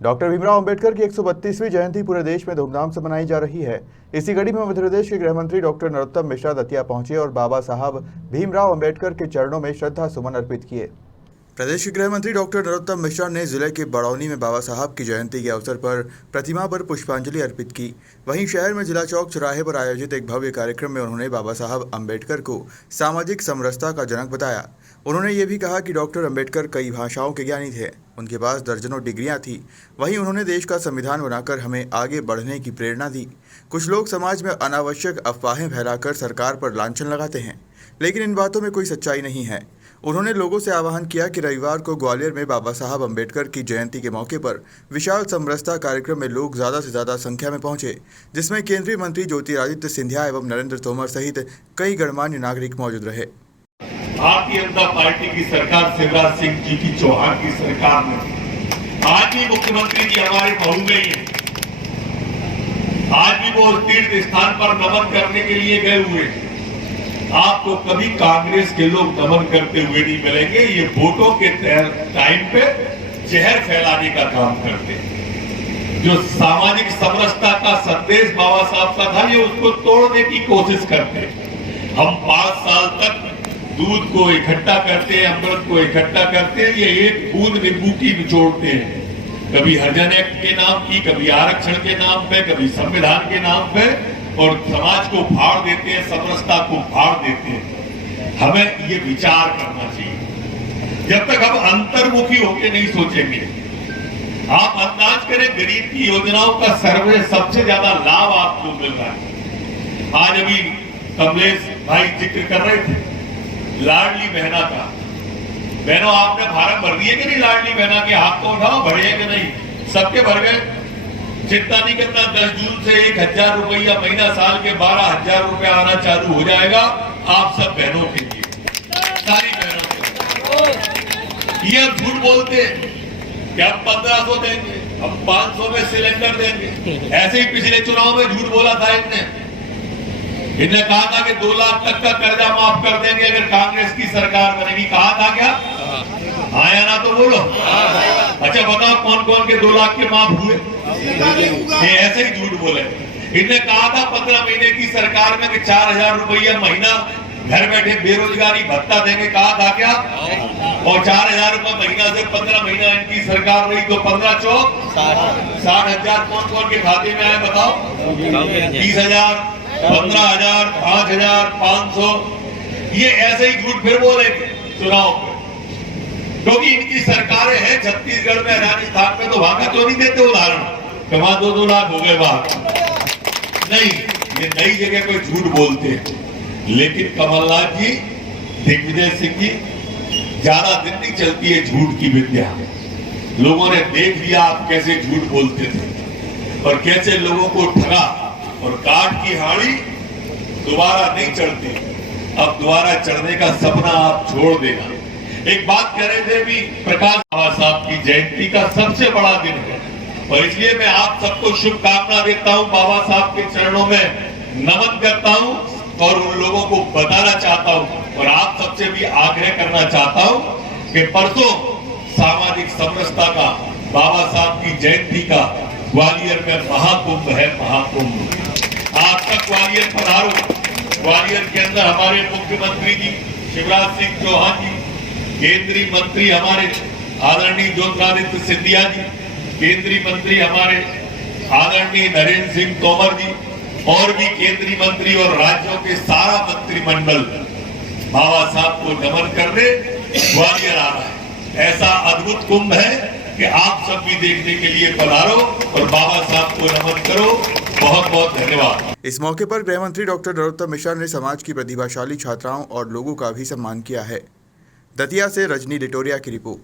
Doctor Bhimrao Ambedkar की 132वीं जयंती पूरे देश में धूमधाम से मनाई जा रही है। इसी कड़ी में मध्य प्रदेश के गृह मंत्री डॉक्टर नरोत्तम मिश्रा दतिया पहुंचे और बाबा साहब भीमराव अंबेडकर के चरणों में श्रद्धा सुमन अर्पित किए। प्रदेश के गृह मंत्री डॉक्टर नरोत्तम मिश्रा ने जिले के बड़ौनी में बाबा साहब की जयंती के अवसर पर प्रतिमा पर पुष्पांजलि अर्पित की। वहीं शहर में जिला चौक चौराहे पर आयोजित एक भव्य कार्यक्रम में उन्होंने बाबा साहब अंबेडकर को सामाजिक समरसता का जनक बताया। उन्होंने ये भी कहा कि डॉक्टर अंबेडकर कई भाषाओं के ज्ञानी थे, उनके पास दर्जनों डिग्रियां थी। वहीं उन्होंने देश का संविधान बनाकर हमें आगे बढ़ने की प्रेरणा दी। कुछ लोग समाज में अनावश्यक अफवाहें फैलाकर सरकार पर लांछन लगाते हैं, लेकिन इन बातों में कोई सच्चाई नहीं है। उन्होंने लोगों से आह्वान किया कि रविवार को ग्वालियर में बाबा साहब अंबेडकर की जयंती के मौके पर विशाल समरसता कार्यक्रम में लोग ज़्यादा से ज़्यादा संख्या में पहुंचे, जिसमें केंद्रीय मंत्री ज्योतिरादित्य सिंधिया एवं नरेंद्र तोमर सहित कई गणमान्य नागरिक मौजूद रहे। भारतीय जनता पार्टी की सरकार, शिवराज सिंह जी की चौहान की सरकार में आज भी मुख्यमंत्री जी हमारे मऊ में ही है। आज भी वो तीर्थ स्थान पर नमन करने के लिए गए हुए हैं। आपको कभी कांग्रेस के लोग नमन करते हुए नहीं मिलेंगे। ये वोटों के टाइम पे जहर फैलाने का काम करते हैं। जो सामाजिक समरसता का संदेश बाबा साहब का था, ये उसको तोड़ने की कोशिश करते हैं। हम 5 साल तक दूध को इकट्ठा करते हैं, अमृत को इकट्ठा करते हैं, ये एक बूंद नींबू की निचोड़ते हैं। कभी हरिजन एक्ट के नाम की, कभी आरक्षण के नाम पे, कभी संविधान के नाम पे, और समाज को फाड़ देते हैं, समरसता को फाड़ देते हैं। हमें ये विचार करना चाहिए। जब तक हम अंतर्मुखी होकर नहीं सोचेंगे, आप अंदाज करें गरीब की योजनाओं का सर्वे सबसे ज्यादा लाभ आपको मिल रहा है। आज अभी कमलेश भाई जिक्र कर रहे थे लाडली बहना का। बहनों, आपने फार्म भर दिए कि नहीं? लाडली बहना के हाथ को उठाओ, भरे कि नहीं? सबके भर गए। चिंता नहीं करना, 10 जून से 1000 रुपया महीना, साल के 12,000 रुपया आना चालू हो जाएगा आप सब बहनों के लिए, सारी बहनों के लिए। ये झूठ बोलते हैं कि हम 1500 देंगे, हम 500 में सिलेंडर देंगे। ऐसे ही पिछले चुनाव में झूठ बोला था इनने कहा था कि 2 लाख तक का कर्जा माफ कर देंगे अगर कांग्रेस की सरकार बनेगी। कहा था क्या? आया ना तो बोलो। अच्छा बताओ कौन कौन के 2 लाख के माफ हुए? ये ऐसे ही झूठ बोले। इनने कहा था 15 महीने की सरकार में कि 4000 रुपया महीना घर बैठे बेरोजगारी भत्ता देंगे। कहा था क्या? और 4000 रुपया महीना से 15 महीना इनकी सरकार रही तो 15 चौक 60,000 कौन कौन के खाते में आए बताओ? 30,000, 15,000, 5,000, 500। ये ऐसे ही झूठ फिर बोलेंगे चुनाव में, क्योंकि इनकी सरकारें हैं छत्तीसगढ़ में, राजस्थान में, तो वहां का क्यों नहीं देते उदाहरण? वहां 2-2 लाख हो गए बात। नहीं, ये नई जगह पे झूठ बोलते हैं। लेकिन कमलनाथ जी, दिग्विजय सिंह जी, ज्यादा दिन नहीं चलती है झूठ की विद्या। लोगों ने देख लिया आप कैसे झूठ बोलते थे और कैसे लोगों को ठगा, और काठ की हाड़ी दोबारा नहीं चढ़ती। अब दोबारा चढ़ने का सपना आप छोड़ देना। एक बात कह रहे थे भी, प्रकाश बाबा साहब की जयंती का सबसे बड़ा दिन है और इसलिए मैं आप सबको शुभकामना देता हूं, बाबा साहब के चरणों में नमन करता हूं और उन लोगों को बताना चाहता हूं और आप सबसे भी आग्रह करना चाहता हूं कि परसों सामाजिक समरसता का, बाबा साहब की जयंती का ग्वालियर में महाकुंभ है। महाकुंभ आप तक ग्वालियर पधारो। ग्वालियर के अंदर हमारे मुख्यमंत्री जी शिवराज सिंह चौहान जी, केंद्रीय मंत्री हमारे आदरणीय ज्योतिरादित्य सिंधिया जी, केंद्रीय मंत्री हमारे आदरणीय नरेंद्र सिंह तोमर जी, और भी केंद्रीय मंत्री और राज्यों के सारा मंत्रिमंडल बाबा साहब को नमन करने ग्वालियर आ रहा है। ऐसा अद्भुत कुंभ है कि आप सब भी देखने के लिए पधारो और बाबा साहब को नमन करो। बहुत बहुत धन्यवाद। इस मौके पर गृह मंत्री डॉक्टर नरोत्तम मिश्रा ने समाज की प्रतिभाशाली छात्राओं और लोगों का भी सम्मान किया है। दतिया से रजनी लिटोरिया की रिपोर्ट।